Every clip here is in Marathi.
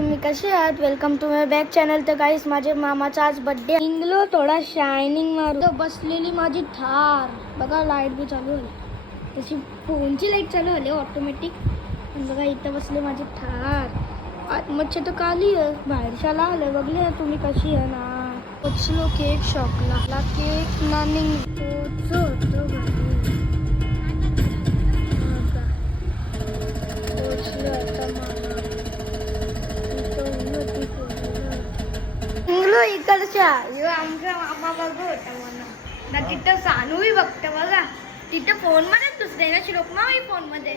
तुम्ही कसे आहात? Welcome to my back channel. तर गाईस माझ्या मामाचा आज बर्थडे. निघलो थोडा शायनिंग मारू. बसलेली माझी थार बघा, लाईट बी चालू आहे तशी. फोनची लाईट चालू झाली ऑटोमॅटिक. बघा इथं बसले माझी थार. मच्छर तर काली आहे, बाहेरच्याला आलं. बघले तुम्ही कशी आहे ना. पोचलो केक शॉपला. केक ना निघतो इकडच्या आमचा मामा बघ होता म्हणा ना. तिथं सानूही बघतं बघा. तिथं फोन मध्ये दुसरे ना श्लोकमा फोन मध्ये.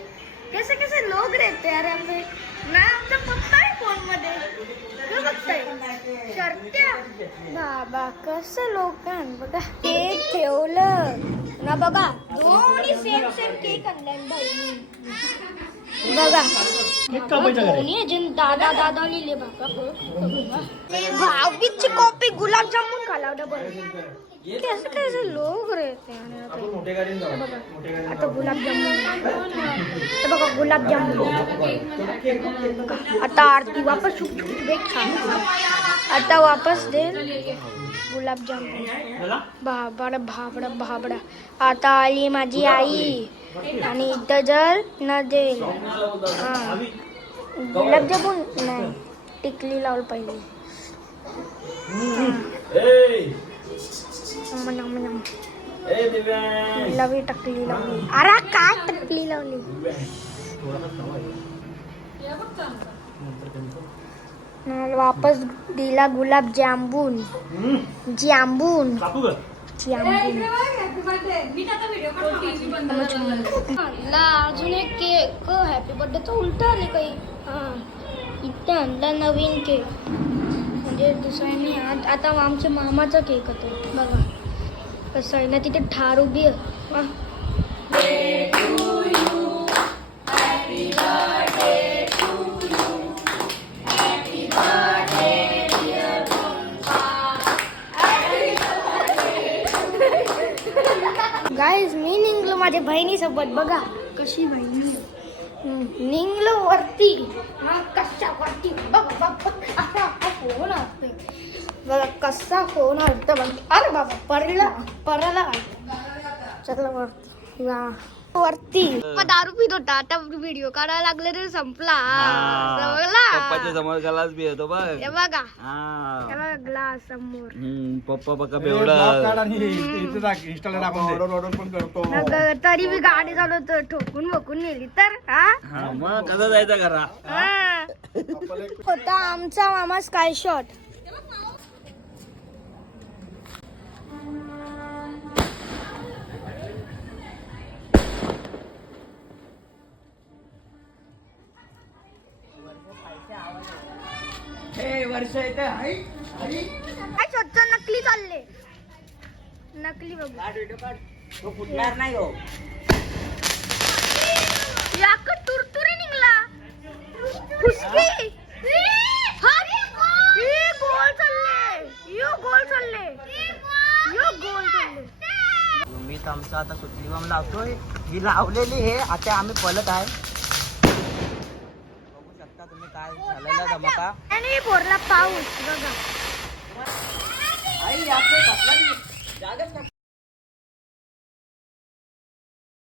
कैसे कैसे लोग रहते यार आमचे ना. आमचा पप्पा आहे फोन मध्ये बघताय शर्त्या बाबा. कसं लोक बघा. केक ठेवलं ना बघा. दोन्ही सेम सेम केक आणलाय बहिणी बघा. दादा दादा लिहिले बाबा. भाऊबीजची कॉपी गुलाबजामुन खाला डबल. कैसे कैसे लोग रहते हैं. आता गुलाबजामुन बघा. गुलाबजामुन आता आरती वापस आता वापस दे गुलाबजामुन. भाबडा भाबडा भाबडा. आता आली माझी आई आणि इथं जर न देईल गुलाबजामुन नाही. टिकली लावलं पाहिजे. लवी टकली लावली. अरे काय टकली लावली. वापस दिला गुलाब जांबून. जांबून अजून एक केक. हॅपी बर्थडेचं उलट आले काही. इथं आणला नवीन केक म्हणजे दुसऱ्याने. आता आमच्या मामाचा केक होतो बघा कसं आहे ना. तिथे ठार उभी आहे. गाईज मी निघलो माझ्या बहिणीसोबत. बघा कशी बहिणी निघलो वरती. कशा वरती बघ असा फोन असते बघा. कसा फोन असतो बघ. अरे बाबा पडला चला वरती. दारू पित होता. आता व्हिडिओ काढायला लागले तर संपला. पप्पाच्या समोर ग्लास बी येतो बघ. हे बघा ग्लास समोर. पप्पा बघा बेवडा. तरी मी गाडी चालवतो. ठोकून बकून नेली तर मग कसं जायचं घरा. होता आमचा मामा स्काय शॉट. वर्ष येते काय स्वच्छ नकली चालले. नकली बघू फुटणार नाही हो. याक तुरतुरी निघला. फुसकी गोल चालले. मी तर आमचा आता सुटली बॉम्ब लावतोय. ही लावलेली हे आता आम्ही पळत आहे. बघू शकता तुम्ही काय झालेला धमाका. आणि पोरला पाऊस बघा. आई